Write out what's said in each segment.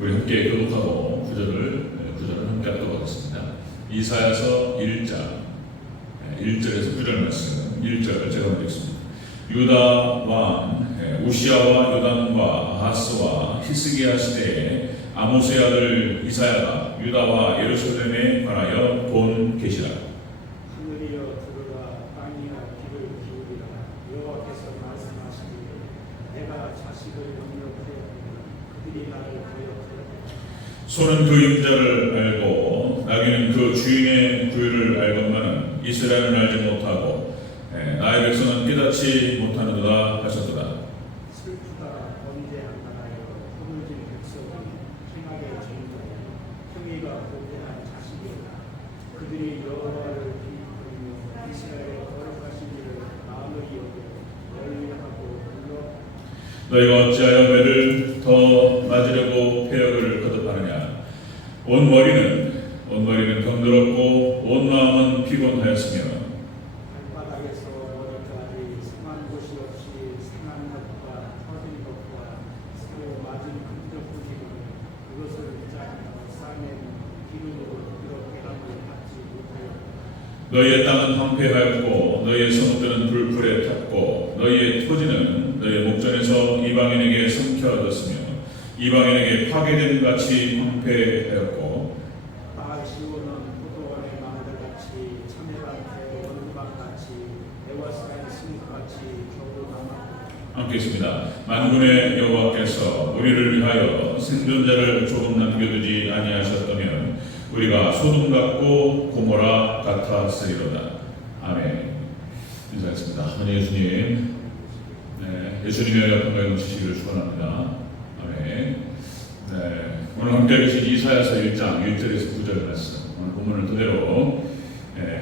우리 함께 교독하고 구절을 함께 하도록 하겠습니다. 이사야서 1장 1절에서 9절 말씀. 1절 제가 먼저 읽습니다. 유다 왕 우시아와 요담과 아하스와 히스기야 시대에 아모스의 아들 이사야가 유다와 예루살렘에 관하여 본 계시라. 하늘이여 들으라, 땅이여 귀를 기울이라. 여호와께서 말씀하시기를 내가 자식을 영접하였으나 그들이 나를 거역하였다. 소는 그 임자를 알고 나귀는 그 주인의 부유를 알건만은 이스라엘은 알지 못하고 나의 백성은 깨닫지 못하는도다 하셨도다. 슬프다 번제한나라여, 허물진 백성이 행하게 정죄하여 행위가 복종한 자식이라. 그들이 여호와를 비웃으며 이스라엘의 거룩하신 이를 마음을 여겨 멀리하고 불러. 너희가 어찌하여 매를 더 맞으려고 폐역을 거듭하느냐. 온 머리는 병들었고 온 마음은 피곤하였으며 발바닥에서 머리까지 상한 곳이 없이 상한 것과 터진 것과 서로 맞은 흔적뿐이거늘 그것을 짜며 싸매는 기름으로 이렇게 함을 받지 못하였다. 너희의 땅은 황폐하였고 너희의 성읍들은 불풀에 탔고 너희의 토지는 너희의 목전에서 이방인에게 삼켜졌으며 이방인에게 파괴된 같이 황폐하였고 바알시온은 포도원의 망들같이 참외밭의 원두밭같이 에와스가의 스윗같이 겨우 남았다. 함께 있습니다. 만군의 여호와께서 우리를 위하여 생존자를 조금 남겨두지 아니하셨다면 우리가 소돔 같고 고모라 같았으리로다. 아멘. 인사하겠습니다. 하나님 예수님, 예수님의 영광을 주시기를 축원합니다. 아멘. 오늘 함께 계신 이사야서 1장 1절에서 9절 말씀, 오늘 본문을 토대로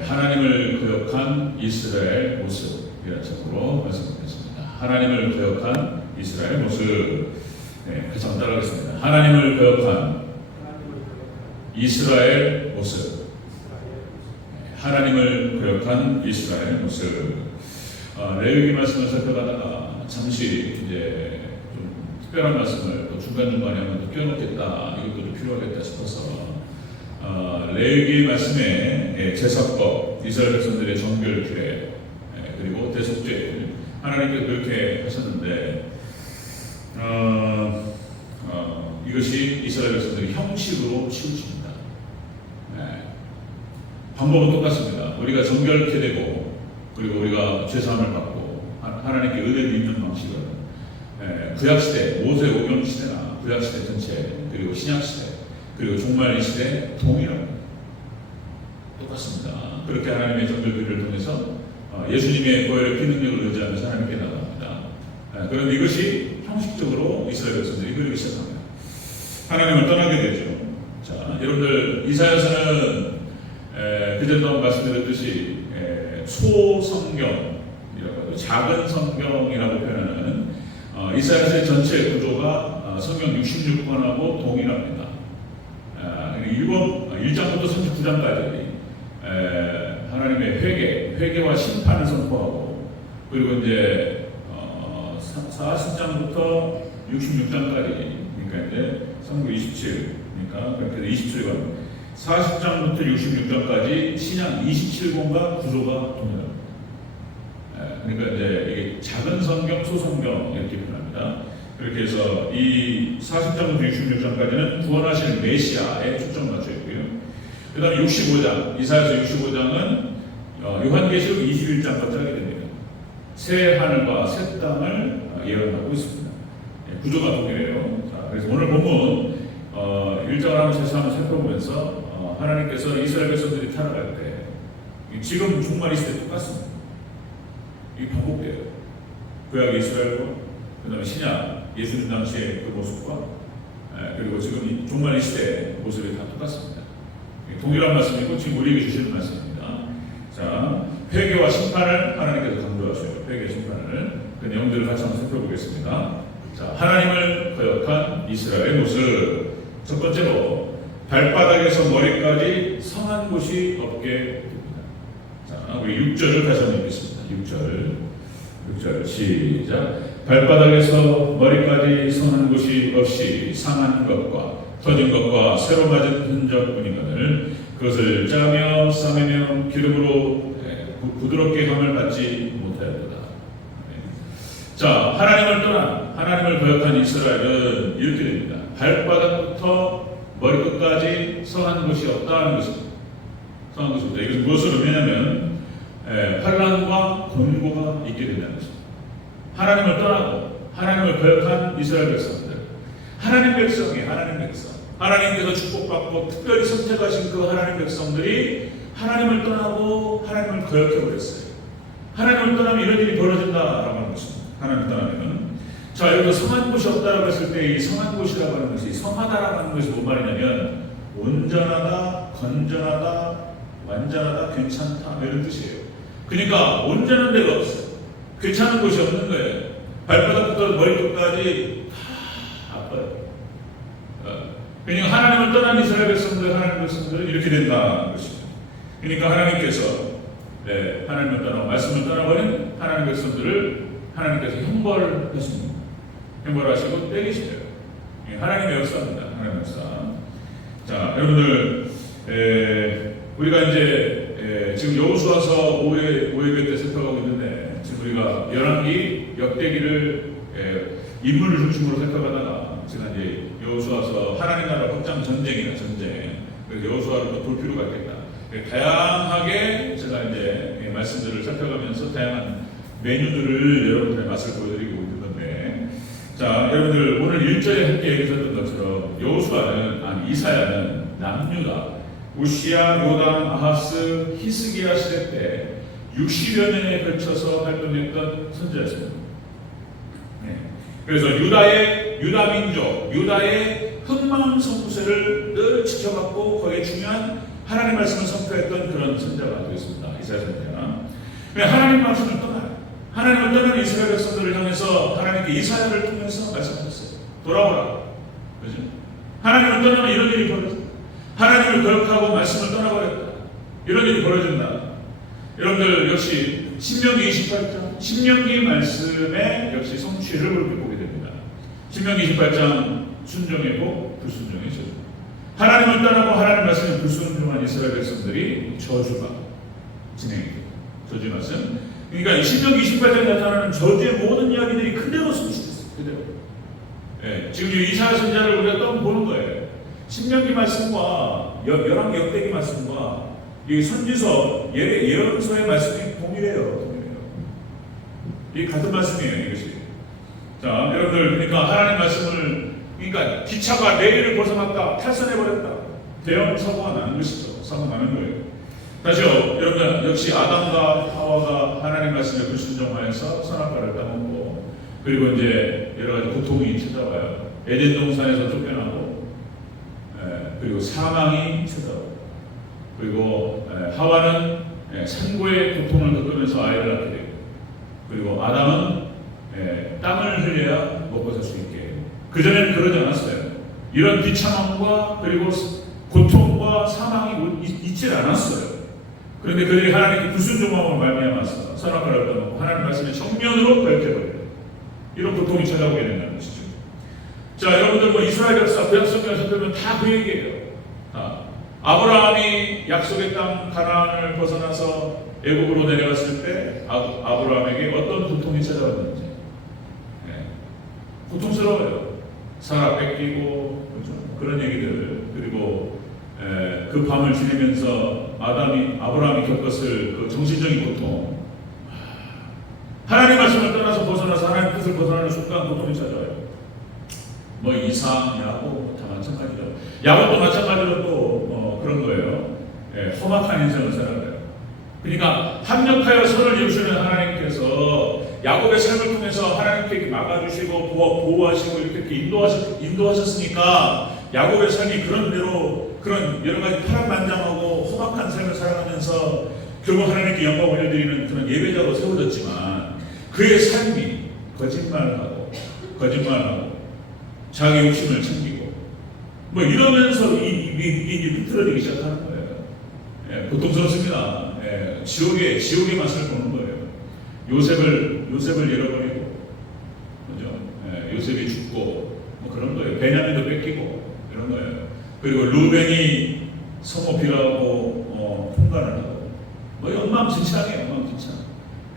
하나님을 거역한 이스라엘 모습이라는 제목으로 말씀드리겠습니다. 하나님을 거역한 이스라엘 모습. 같이 한번 따라하겠습니다. 하나님을 거역한 이스라엘 모습. 하나님을 거역한 이스라엘 모습. 레위기 말씀을 살펴가다가 잠시 이제 좀 특별한 말씀을 또 중간중간에 한번 더 끼워놓겠다, 이것도 좀 필요하겠다 싶어서 레위기 말씀에 제사법, 이스라엘 백성들의 정결 규례, 그리고 대속죄, 하나님께서 그렇게 하셨는데 이것이 이스라엘 백성들이 형식으로 치우칩니다. 방법은 똑같습니다. 우리가 정결케 되고 그리고 우리가 죄사함을 받고 하나님께 은혜를 입는 방식은 구약시대, 모세 오경 시대나 구약시대 전체, 그리고 신약시대, 그리고 종말 시대 동일합니다. 똑같습니다. 그렇게 하나님의 정결교를 통해서 예수님의 보혈의 피능력을 의지하면서 하나님께 나갑니다. 그런데 이것이 형식적으로 이스라엘 백성들이 그러기 시작합니다. 하나님을 떠나게 되죠. 자, 여러분들 이사야서는 그전도 말씀드렸듯이 소성경이라고 하죠. 작은 성경이라고 표현하는 이사야서의 전체 구조가 성경 66권하고 동일합니다. 1장부터 39장까지 하나님의 회개와 심판을 선포하고, 그리고 이제 40장부터 66장까지, 그러니까 이제 성경 27, 그러니까 그렇게 27권, 40장부터 66장까지 신약 27권과 구조가 동일합니다. 그러니까 이제 이게 작은 성경, 소성경 이렇게 표현합니다. 그렇게 해서 이 40장부터 66장까지는 구원하실 메시아에 초점 맞춰 있고요. 그 다음에 65장, 이사야서 65장은 요한계시록 21장과 짜게 됩니다. 새 하늘과 새 땅을 예언하고 있습니다. 구조가 동일해요. 자, 그래서 오늘 본문 1장을 한번 살펴보면서 하나님께서 이스라엘 백성들이 타락할 때, 지금 종말 시대 똑같습니다. 이 반복돼요. 구약 이스라엘과 그 다음에 신약 예수님 당시의 그 모습과 그리고 지금 이 종말 시대의 모습이 다 똑같습니다. 동일한 말씀이고 지금 우리에게 주시는 말씀입니다. 자, 회개와 심판을 하나님께서 강조하셔요. 회개 심판을. 그 내용들을 같이 한번 살펴보겠습니다. 자, 하나님을 거역한 이스라엘의 모습. 첫 번째로 발바닥에서 머리까지 성한 곳이 없게 됩니다. 자, 우리 6절을 다시 한번 읽겠습니다. 6절 시작. 발바닥에서 머리까지 선한 곳이 없이 상한 것과 터진 것과 새로 맞은 흔적뿐이거늘 그것을 짜며 싸매며 기름으로 부드럽게 함을 받지 못하였다. 자, 하나님을 떠나 하나님을 거역한 이스라엘은 이렇게 됩니다. 발바닥부터 머리끝까지 선한 곳이 없다는 것입니다. 선한 곳이 없다. 이것은 무엇을 의미하냐면 환난과 곤고가 있게 된다는 것입니다. 하나님을 떠나고 하나님을 거역한 이스라엘 백성들, 하나님 백성이 하나님 백성, 하나님께서 축복받고 특별히 선택하신 그 하나님 백성들이 하나님을 떠나고 하나님을 거역해버렸어요. 하나님을 떠나면 이런 일이 벌어진다라고 하는 것입니다. 하나님을 떠나면. 자, 여기서 성한 곳이 없다라고 했을 때 이 성한 곳이라고 하는 것이, 성하다라고 하는 것이 뭔 말이냐면 온전하다, 건전하다, 완전하다, 괜찮다 이런 뜻이에요. 그러니까 온전한 데가 없어요. 괜찮은 곳이 없는 거예요. 발바닥부터 머리끝까지 다 아파요. 그러니까 하나님을 떠난 이스라엘 백성들, 하나님 백성들은 이렇게 된다는 것입니다. 그러니까 하나님께서 하나님을 떠나고 말씀을 떠나버린 하나님 백성들을 하나님께서 형벌하십니다. 형벌하시고 때리시대요. 하나님의 역사입니다. 하나님의 역사. 자, 여러분들 우리가 이제 지금 여호수아서 5회배 때 살펴가고 있는데 지금 우리가 열왕기 역대기를 인물을 중심으로 살펴가다가 제가 이제 여호수아서 하나님 나라 확장 전쟁이나 전쟁, 그래서 여호수아를 또 볼 필요가 있겠다. 다양하게 제가 이제 말씀들을 살펴가면서 다양한 메뉴들을 여러분들의 맛을 보여드리고 있는 건데, 자, 여러분들 오늘 1절에 함께 얘기했던 것처럼 여호수아는 이사야는 남유다 우시야, 요담, 아하스, 히스기야 시대 때 60여 년에 걸쳐서 활동했던 선지자였습니다. 그래서 유다 민족, 유다의 흑마음 성부세를 늘 지켜봤고 거기에 중요한 하나님 말씀을 선포했던 그런 선지자가 되겠습니다. 이사야 선지자. 하나님 말씀을 떠나요. 하나님을 떠나는 이스라엘 백성들을 향해서 하나님께 이사야를 통해서 말씀하셨어요. 돌아오라. 그죠? 하나님을 떠나면 이런 일이 벌어진다. 하나님을 거역하고 말씀을 떠나버렸다. 이런 일이 벌어진다. 여러분들 역시 신명기 28장, 신명기 말씀에 역시 성취를 보게 됩니다. 신명기 28장 순종의 복, 불순종의 저주. 하나님을 떠나고 하나님 말씀에 불순종한 이스라엘 백성들이 저주가 진행됩니다. 저주 말씀. 그러니까 신명기 28장에 나타나는 저주의 모든 이야기들이 그대로 성취됐어요. 그대로. 지금 이사야 선지자를 우리가 또 보는 거예요. 신명기 말씀과 열왕기 역대기 말씀과 이 선지서 예언서의 말씀이 동일해요. 이 같은 말씀이에요. 이것이. 자, 여러분들 그러니까 하나님 말씀을 그러니까 기차가 레일을 벗어났다, 탈선해버렸다. 대형 사고가 나는 것이죠. 사고가 나는 거예요. 다시요, 여러분 역시 아담과 하와가 하나님 말씀에 불순종하여서 선악과를 따먹고 그리고 이제 여러 가지 고통이 찾아와요. 에덴 동산에서 쫓겨나고 그리고 사망이 찾아오고 그리고 하와는 산고의 고통을 겪으면서 아이를 낳게 되고 그리고 아담은 땀을 흘려야 먹고 살 수 있게. 그전에는 그러지 않았어요. 이런 비참함과 그리고 고통과 사망이 있질 않았어요. 그런데 그들이 하나님께 불순종함으로 말미암아서 선악과를 떠먹고 하나님 말씀에 정면으로 거역해버려요. 이런 고통이 찾아오게 된다는 것이죠. 자, 여러분들 뭐 이스라엘 역사, 구약성경을 살펴보면 다 그 얘기예요. 아브라함이 약속의 땅 가나안을 벗어나서 애국으로 내려갔을 때 아브라함에게 어떤 고통이 찾아왔는지 고통스러워요. 사라 뺏기고 그런 얘기들 그리고 그 밤을 지내면서 아브라함이 겪었을 그 정신적인 고통, 하나님 말씀을 떠나서 벗어나서 하나님 뜻을 벗어나는 순간 고통이 찾아와요. 뭐 이상, 야곱 다 마찬가지죠. 야곱도 마찬가지로 또 그런 거예요. 험악한 인생을 살아가요. 그러니까 합력하여 선을 이루시는 하나님께서 야곱의 삶을 통해서 하나님께 막아주시고 보호하시고 이렇게 인도하셨으니까 야곱의 삶이 그런 대로 그런 여러 가지 파란만장하고 험악한 삶을 살아가면서 결국 하나님께 영광 올려드리는 그런 예배자로 세워졌지만 그의 삶이 거짓말하고 자기 욕심을 챙기고 뭐 이러면서 이 비틀어지기 시작하는 거예요. 고통스럽습니다. 지옥의 맛을 보는 거예요. 요셉을 잃어버리고 그리고 루벤이 성읍 비라고 통관을 하고 뭐 엉망진창이에요. 엉망진창.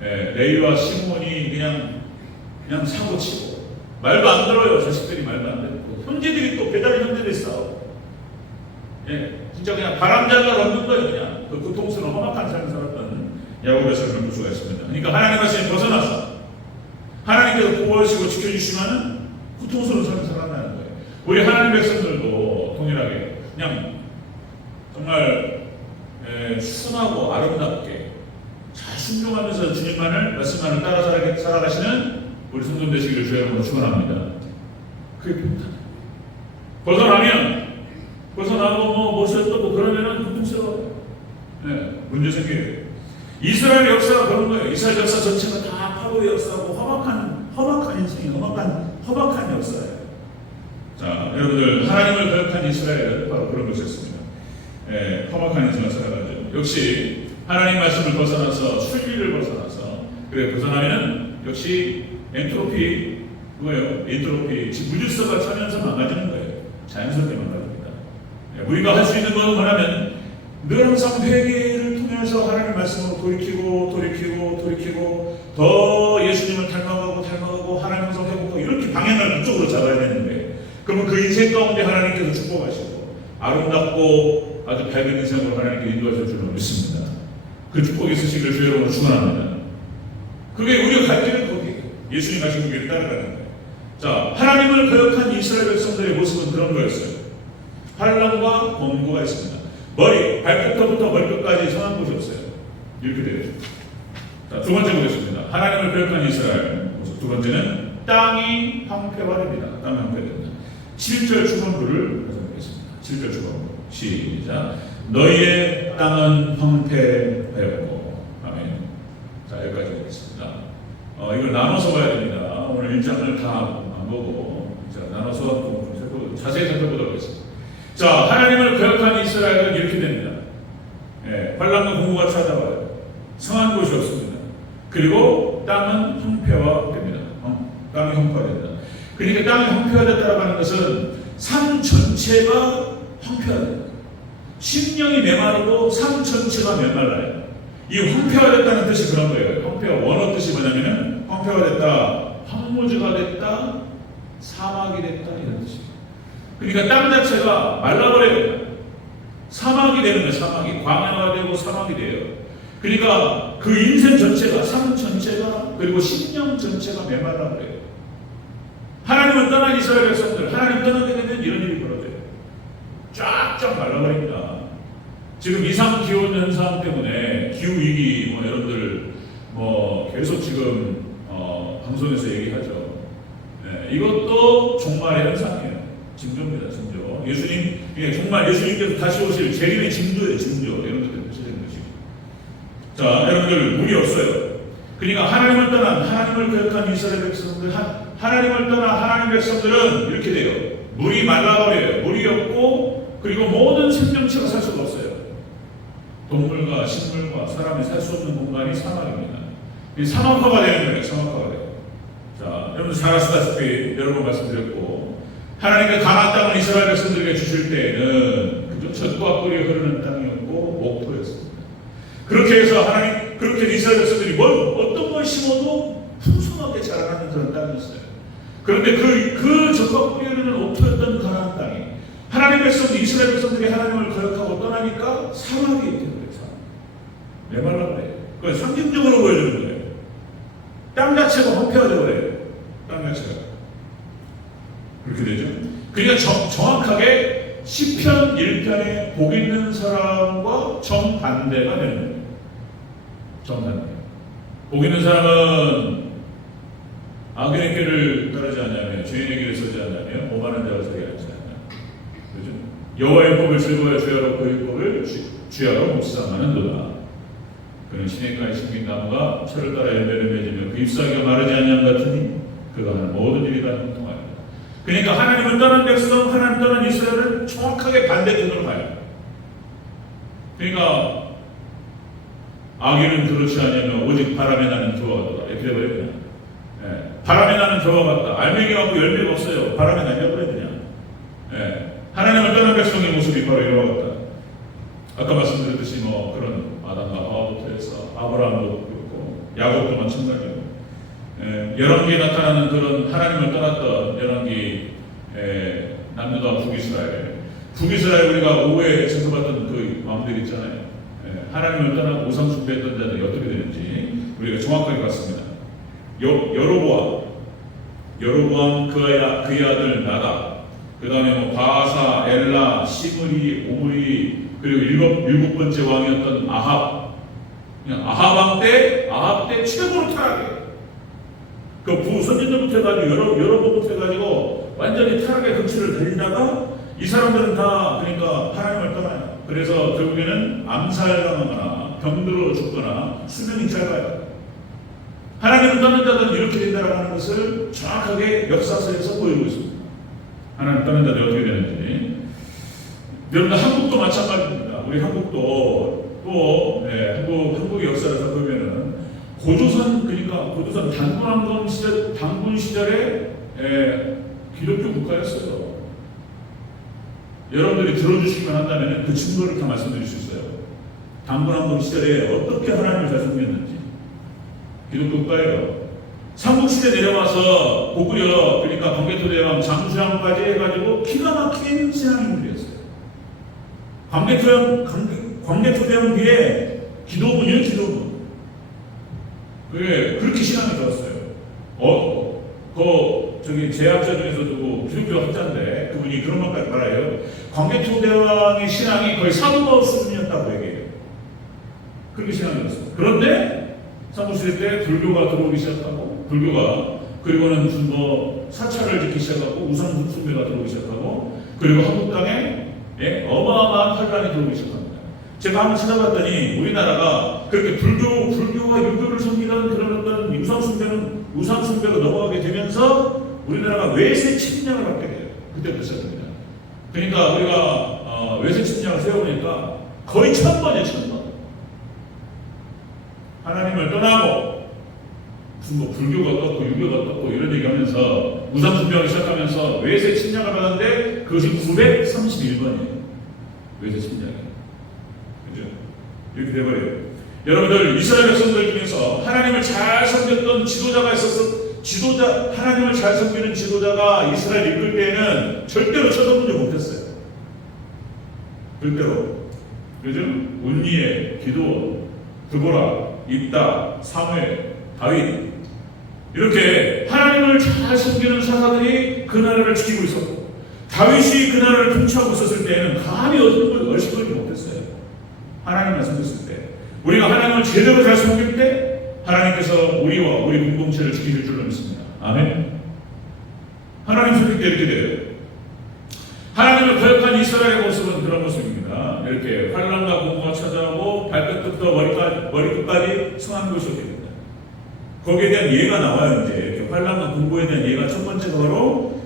예, 레위와 시몬이 그냥 사고치고 말도 안 들어요. 자식들이 말도 안 듣고 형제들이 또 배다른 형제들이 싸워. 예, 진짜 그냥 바람잡아 넣는 거예요. 그냥 그 고통스러운 험악한 삶을 살았던 야곱의 삶을 볼 수가 있습니다. 그러니까 하나님 말씀에 벗어나서 하나님께서 보호하시고 지켜주시면 고통스러운 삶을 살아나는 거예요. 우리 하나님 백성들도 동일하게 그냥 정말 순하고 아름답게 잘 순종하면서 주님만을 말씀만을 따라 살아가시는 우리 성도 되시기를 주의 이름으로 축원합니다. 그게 비슷하다. 벗어나고 뭐 멋있었고 그러면은 고통스러워요. 네, 문제 생겨요. 이스라엘 역사가 그런 거예요. 이스라엘 역사 전체가 다 파도의 역사고 험악한 인생이 험악한 역사예요. 자, 여러분들 하나님을 거역한 이스라엘은 바로 그런 것이었습니다. 험악한 인생을 살아가죠. 역시 하나님 말씀을 벗어나서 순리를 벗어나서 그래 벗어나면 역시 엔트로피 그거예요. 엔트로피 무질서가 차면서 망가지는 거예요. 자연스럽게 망가집니다. 우리가 할 수 있는 것은 뭐냐면 늘 항상 회개를 통해서 하나님의 말씀으로 돌이키고 더 예수님을 닮아가고 하나님 항상 회복하고 이렇게 방향을 그쪽으로 잡아야 되는데 그러면 그 인생 가운데 하나님께서 축복하시고 아름답고 아주 밝은 인생으로 하나님께 인도하실 줄로 믿습니다. 그 축복이 있으시기를 주의 이름으로 축원합니다. 그게 우리가 갈 길은 거기에요. 예수님 가신 그 길을 따라가는 거예요. 자, 하나님을 거역한 이스라엘 백성들의 모습은 그런 거였어요. 환난과 권고가 있습니다. 발끝부터 머리끝까지 성한 곳이 없어요. 이렇게 되죠. 자, 두 번째 보겠습니다. 하나님을 거역한 이스라엘 모습. 두 번째는 땅이 황폐화됩니다. 땅이 황폐화됩니다. 7절 축원부를 보겠습니다. 7절 축원부. 시작. 너희의 땅은 황폐하였고. 아멘. 자, 여기까지 보겠습니다. 이걸 나눠서 봐야 됩니다. 오늘 1장을 다 안 보고 나눠서 좀 자세히 살펴보도록 하겠습니다. 자, 하나님을 거역한 이스라엘은 이렇게 됩니다. 환난과 공고가 찾아와요. 성한 곳이 없습니다. 그리고 땅은 황폐화됩니다. 땅이 황폐화됩니다. 그러니까 땅이 황폐화됐다고 하는 것은 삶 전체가 황폐화됩니다. 심령이 메마르고 삶 전체가 메말라요. 이 황폐화됐다는 뜻이 그런 거예요. 황폐화 원어 뜻이 뭐냐면은 황폐화됐다, 황무지가 됐다, 사막이 됐다 이런 뜻이에요. 그러니까 땅 자체가 말라버려요. 사막이 되는 거예요. 사막이 광야가 되고 사막이 돼요. 그러니까 그 인생 전체가 삶 전체가 그리고 심령 전체가 메말라버려요. 하나님을 떠난 이스라엘 백성들 하나님 떠나게 되면 이런 일이 벌어져요. 쫙쫙 말라버립니다. 지금 이상 기온 현상 때문에 기후 위기 여러분들 계속 지금 방송에서 얘기하죠. 이것도 종말의 현상이에요. 징조입니다. 징조. 정말 예수님께서 다시 오실 재림의 징조예요. 징조. 여러분들 보시는 것이죠. 자, 여러분들 물이 없어요. 그러니까 하나님을 떠난 하나님을 거역한 이스라엘 백성들 하나님을 떠난 하나님 백성들은 이렇게 돼요. 물이 말라버려요. 물이 없고 그리고 모든 생명체가 살 수가 없어요. 동물과 식물과 사람이 살 수 없는 공간이 사막입니다. 이 사막화가 되는 거예요. 사막화가 돼요. 자, 여러분 잘 아시다시피 여러 번 말씀드렸고 하나님의 가나안 땅을 이스라엘 백성들에게 주실 때에는 그저 젖과 꿀이 흐르는 땅이었고 목토였습니다. 그렇게 해서 그렇게 이스라엘 백성들이 어떤 걸 심어도 풍성하게 자라나는 그런 땅이었어요. 그런데 그 젖과 꿀이 흐르는 옥토였던 가나안 땅이 하나님 백성들 이스라엘 백성들이 하나님을 거역하고 떠나니까 사막이 되는 거예요. 메말라 그래요. 그건 상징적으로 보여주는 거예요. 땅 자체가 황폐화되어 버려요. 땅 자체가. 그렇게 되죠. 그러니까 정확하게 시편 1편에 복 있는 사람과 정반대가 되는 거예요. 정반대. 복 있는 사람은 악인의 길을 따르지 않냐며 죄인의 길을 서지 않냐며 오만한 자를 서게 하지 않냐. 그죠? 여호와의 법을 즐거워하여 주야로 그 율법을 주야로 묵상하는도다. 그는 시냇가에 심긴 나무가 철을 따라 열매를 맺으며 그 잎사귀가 마르지 아니함 같으니 그가 하는 모든 일이 다 형통하리라. 그러니까 하나님을 떠난 백성, 하나님 떠난 이스라엘은 정확하게 반대편으로 가요. 그러니까 악인은 그렇지 않으면 오직 바람에 나는 겨와 같다. 이렇게 되어버려요. 바람에 나는 겨와 같다. 알맹이 갖고 열매가 없어요. 바람에 날려버려야 되냐. 하나님을 떠난 백성의 모습이 바로 이와 같다. 아까 말씀드렸듯이 뭐 그런 아담과 하와부터 해서 아브라함도 그렇고 야곱도 마찬가지고, 열왕기에 나타나는 그런 하나님을 떠났던 열왕기 남유다 북이스라엘 우리가 오후에 생각했던 그 마음들 있잖아요. 하나님을 떠나고 우상 숭배했던 자들이 어떻게 되는지 우리가 정확하게 봤습니다. 여로보암 그의 아들 나답, 그 다음에 뭐 바아사, 엘라, 시므리, 오므리, 그리고 일곱 번째 왕이었던 아합. 그냥 아합 때 최고로 타락해. 그 부선진들부터 해가지고 여러 번부터 해가지고 완전히 타락의 극치를 달리다가 이 사람들은 다 그러니까 하나님을 떠나요. 그래서 결국에는 암살당하거나 병들어 죽거나 수명이 짧아요. 하나님을 떠난 자들은 이렇게 된다고 하는 것을 정확하게 역사서에서 보이고 있습니다. 하나님 떠난 자들이 어떻게 되는지. 여러분들 한국도 마찬가지입니다. 우리 한국도 또 한국의 역사를 살펴보면은 고조선 단군 시절에 기독교 국가였어요. 여러분들이 들어주시기만 한다면 그 증거를 다 말씀드릴 수 있어요. 단군 시절에 어떻게 하나님을 잘 섬겼는지. 기독교 국가예요. 삼국시대 내려와서 고구려, 그러니까 광개토대왕 장수왕까지 해가지고 기가 막힌 신앙인물이었어요. 광개토대왕 뒤에 기도문이에요, 기도문. 그렇게 신앙이 좋았어요. 제학자 중에서도 기독교 학자인데 그분이 그런 말까지 말해요. 광개토대왕의 신앙이 거의 사도바울 수준이었다고 얘기해요. 그렇게 신앙이었어요. 그런데 삼국시대 때 불교가 들어오기 시작하고, 그리고는 뭐 사찰을 짓기 시작하고, 우상 숭배가 들어오기 시작하고, 그리고 한국 땅에 어마어마한 환란이 들어오기 시작합니다. 제가 한번 찾아봤더니 우리나라가 그렇게 불교와 유교를 섬기던 그런 어떤 우상 숭배가 넘어가게 되면서 우리나라가 외세 침략을 받게 돼요. 그때부터 시작합니다. 그러니까 우리가 외세 침략을 세우니까 거의 1000번이에요, 1000번. 하나님을 떠나고 무슨 뭐 불교가 떴고 유교가 떴고 이런 얘기하면서 우상 숭배하기 시작하면서 외세 침략을 받았는데 그것이 931번이에요. 외세 침략이. 그죠? 이렇게 돼버려요. 여러분들 이스라엘 백성들 중에서 하나님을 잘 섬겼던 지도자가 있었어. 하나님을 잘 섬기는 지도자가 이스라엘 이끌 때에는 절대로 쳐다보지 못했어요. 절대로. 요즘 운니엘, 기드온, 드보라, 입다, 사무엘, 다윗, 이렇게 하나님을 잘 섬기는 사사들이 그 나라를 지키고 있었고, 다윗이 그 나라를 통치하고 있었을 때는 감히 얼씨구르지 못했어요. 하나님만 섬겼을 때. 우리가 하나님을 제대로 잘 섬길 때 하나님께서 우리와 우리 공동체를 지키실 줄로 믿습니다. 아멘. 하나님 섬길 때 이렇게 돼요. 하나님을 거역한 이스라엘의 모습은 그런 모습입니다. 이렇게 환란과 공고가 찾아오고 발끝부터 머리끝까지 승한 곳이 오게 됩니다. 거기에 대한 예가 나와요. 이제 환란과 공고에 대한 예가 첫 번째가 바로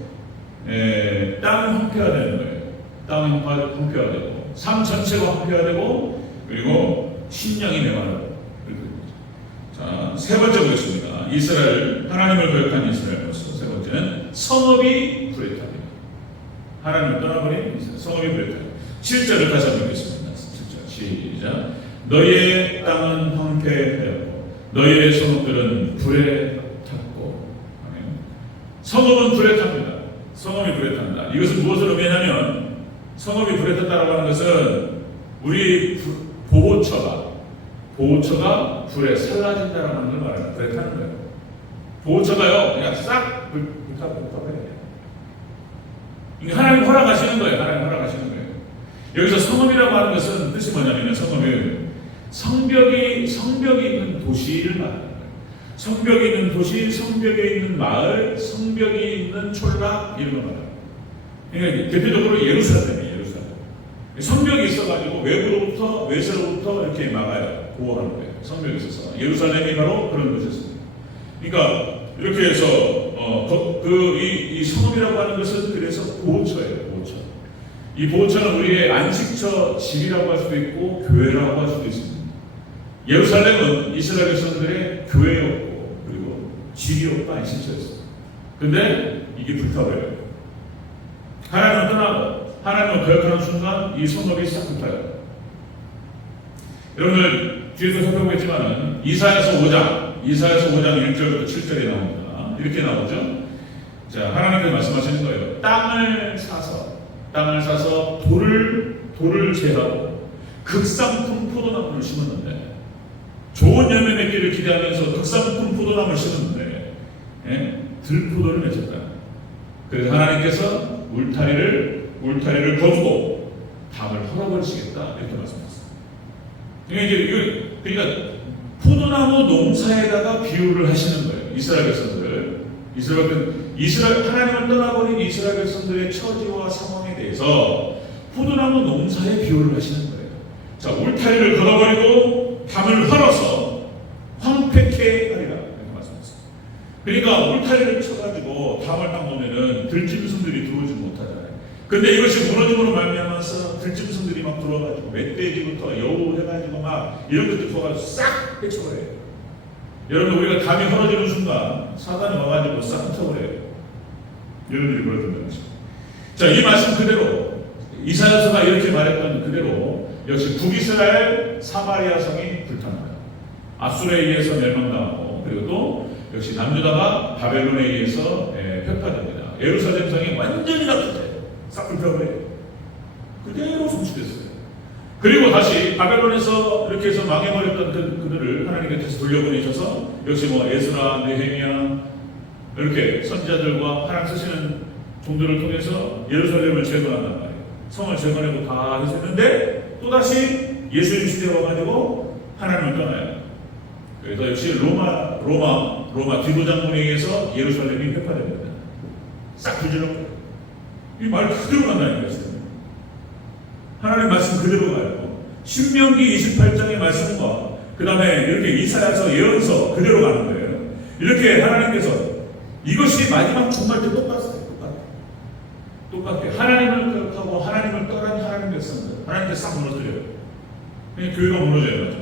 땅 황폐화 되는 거예요. 땅 황폐화 되고 삶 전체가 황폐화 되고 그리고 심령이 메마르고. 자, 세 번째 보겠습니다. 하나님을 거역한 이스라엘 모습. 세 번째는 성읍이 불에 탑니다. 하나님을 떠나버린 성읍이 불에 탑니다. 7절을 다시 한번 보겠습니다. 7절 시작. 너희의 땅은 황폐하였고 너희의 성읍들은 불에 탔고. 성읍은 불에 탑니다. 성읍이 불에 탑니다. 이것은 무엇을 의미하냐면 성읍이 불에 탔다고 하는 것은 우리 보호처가 불에 살라진다라고 하는 걸 말합니다. 불에 타는 거예요. 보호처가요, 그냥 싹 불타버려요. 이게 하나님 허락하시는 거예요. 하나님 허락하시는 거예요. 여기서 성읍이라고 하는 것은 뜻이 뭐냐면 성읍은 성벽이 있는 도시를 말하는 거예요. 성벽이 있는 도시, 성벽에 있는 마을, 성벽이 있는 촌락 이런 걸 말해요. 그러니까 대표적으로 예루살렘이에요. 성벽이 있어가지고 외부로부터 외세로부터 이렇게 막아요. 보호하는 거예요. 성벽이 있어서 예루살렘이 바로 그런 곳이었습니다. 그러니까 이렇게 해서 이 성읍이라고 하는 것은 그래서 보호처예요. 보호처. 이 보호처는 우리의 안식처, 집이라고 할 수도 있고 교회라고 할 수도 있습니다. 예루살렘은 이스라엘 백성들의 교회였고 그리고 집이었고 안식처였어요. 근데 이게 불타버려요. 하나님을 떠나고 하나님을 거역하는 순간 이 성읍이 싹 흩어요. 여러분들 뒤에서 살펴보겠지만은 이사야서 5장 1절부터 7절에 나옵니다. 이렇게 나오죠. 자, 하나님께서 말씀하시는 거예요. 땅을 사서 돌을 제하고 극상품 포도나무를 심었는데, 좋은 열매 맺기를 기대하면서 극상품 포도나무를 심었는데 들포도를 맺었다. 그래서 하나님께서 울타리를 거두고 담을 헐어버리시겠다, 이렇게 말씀하셨어요. 그러니까 포도나무 농사에다가 비유를 하시는 거예요. 이스라엘 백성들, 하나님을 떠나버린 이스라엘 백성들의 처지와 상황에 대해서 포도나무 농사에 비유를 하시는 거예요. 자, 울타리를 걷어버리고 담을 헐어서 황폐케 하리라, 이렇게 말씀하셨어요. 그러니까 울타리를 쳐가지고 담을 딱 놓으면은 들짐승들이 들어오지 못하잖아요. 근데 이것이 무너짐으로 말미암아서 들짐승들이 막 들어와가지고 멧돼지부터 여우 해가지고 막 이런 것들 들어가지고 싹 해쳐버려요. 여러분, 우리가 담이 헐어지는 순간 사단이 와가지고 싹 흩어버려요. 여러분들이 그러던가요? 자, 이 말씀 그대로 이사야서가 이렇게 말했던 그대로 역시 북이스라엘 사마리아 성이 불타는 거예요. 아수르에 의해서 멸망당하고, 그리고 또 역시 남유다가 바벨론에 의해서 폐파됩니다. 예루살렘 성이 완전히 낙후돼요. 싹 불펴버려요. 그대로 성취됐어요. 그리고 다시 바벨론에서 이렇게 해서 망해버렸던 그들을 하나님께 다시 돌려보내셔서 역시 에스라, 느헤미야 이렇게 선지자들과 하나님 쓰시는 종들을 통해서 예루살렘을 재건한단 말이에요. 성을 재건하고 다 했었는데 또다시 예수님 시대에 와가지고 하나님을 떠나요. 그래서 역시 로마 디도 장군에 의해서 예루살렘이 회파됩니다. 싹 부지런해요. 이 말 그대로 간다는 거예요. 하나님 말씀 그대로 가요. 신명기 28장의 말씀과 그 다음에 이렇게 이사야서 예언서 그대로 가는 거예요. 이렇게 하나님께서 이것이 마지막 종말 때 똑같아요. 하나님을 거역하고 하나님을 떠난 하나님 백성들, 하나님께 싹 무너뜨려요. 그냥 교회가 무너져요. 맞죠?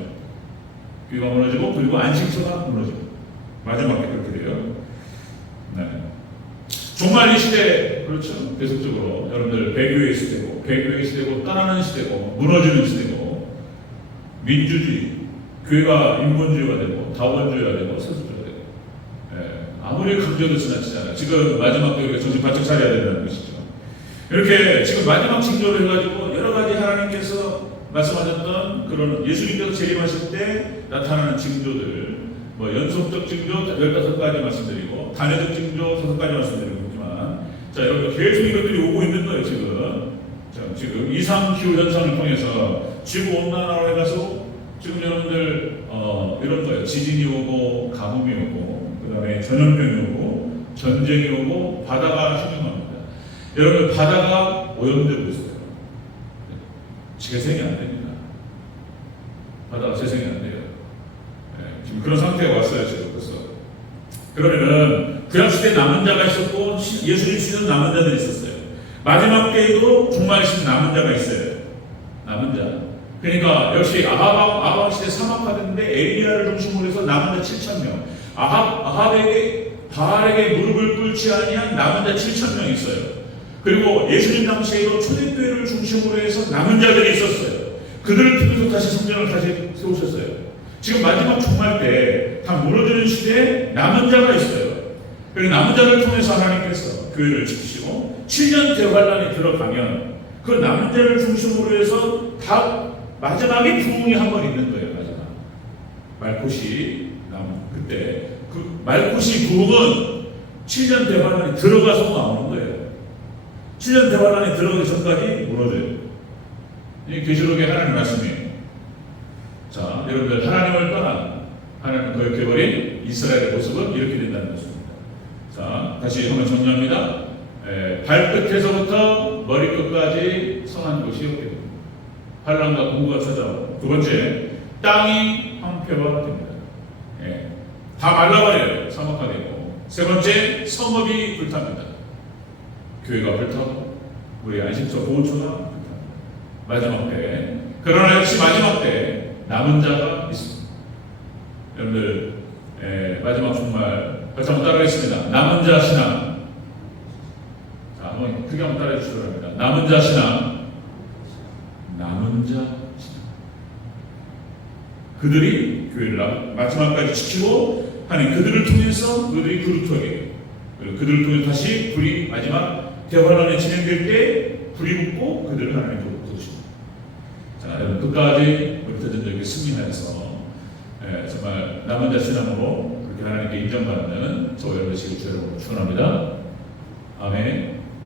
교회가 무너지고, 그리고 안식처가 무너지고, 마지막에 그렇게 돼요. 네. 종말 이 시대, 그렇죠. 계속적으로 여러분들 배교의 시대고 떠나는 시대고 무너지는 시대고, 민주주의, 교회가 인본주의가 되고 다원주의가 되고 세속주의가 되고, 아무리 강조도 지나치지 않아요. 지금 마지막 때 우리가 정신 바짝 차려야 된다는 것이죠. 이렇게 지금 마지막 징조를 해가지고 여러 가지 하나님께서 말씀하셨던 그런 예수님께서 재림하실 때 나타나는 징조들, 연속적 징조 15가지 말씀드리고 단회적 징조 5가지 말씀드리고 있지만, 자, 여러분 계속 이것들이 오고 있는 거예요. 지금 이상 기후 현상을 통해서 지구 온난화로 해가지고 지금 여러분들 이런 거예요. 지진이 오고 가뭄이 오고 그 다음에 전염병이 오고 전쟁이 오고 바다가 흉흉합니다. 여러분, 바다가 오염되고 있어요. 재생이 안 됩니다. 바다가 재생이 안 돼요. 지금 그런 상태에 왔어요. 지금 벌써. 그러면은 구약시대에 남은 자가 있었고 예수님 시대는 남은 자들이 있었어요. 마지막 때에도 종말 시대 남은 자가 있어요. 남은 자. 그러니까 역시 아합 시대 사막화됐는데 엘리야를 중심으로 해서 남은 자 7,000명. 아합에게 바알에게 무릎을 꿇지 아니한 남은 자 7,000명 있어요. 그리고 예수님 당시에도 초대교회를 중심으로 해서 남은 자들이 있었어요. 그들을 통해서 다시 성전을 다시 세우셨어요. 지금 마지막 종말 때 다 무너지는 시대에 남은 자가 있어요. 그리고 남은 자를 통해서 하나님께서 교회를 지키시고 7년 대환란이 들어가면 그 남은 자를 중심으로 해서 다 마지막에 부흥이 한 번 있는 거예요. 마지막 말코시 그때 그 말코시 부흥은 7년 대환란이 들어가서 나오는 거예요. 7년 대환란이 들어가기 전까지 무너져요. 이 계시록의 하나님 말씀이에요. 자, 여러분들, 하나님을 떠난, 하나님을 거역해버린 이스라엘의 모습은 이렇게 된다는 것입니다. 자, 다시 한번 정리합니다. 발끝에서부터 머리끝까지 성한 곳이 없게 됩니다. 환란과 공고가 찾아오고, 두 번째, 땅이 황폐화됩니다. 다 말라버려요. 사막화되고. 세 번째, 성읍이 불탑니다. 교회가 불타고 우리 안식처 보호처가 불탑니다. 마지막 때. 그러나 역시 마지막 때 남은 자가 있습니다. 여러분들, 마지막 종말 같이 한번 따라하겠습니다. 남은 자 신앙. 자, 한번 크게 한번 따라해 주시기 바랍니다. 남은 자 신앙, 남은 자 신앙. 그들이 교회를 마지막까지 지키고 하나님 그들을 통해서 그들이 그루터게 그리고 그들을 통해 다시 불이 마지막 대환란에 진행될 때 불이 붙고 그들을 하나님께로 부르십니다. 자, 여러분 끝까지 우리 대전적인 승리하여서 정말 남은 자 신앙으로 그렇게 하나님께 인정받는 저 여러분 되시길 주의 이름으로 축원합니다. 아멘.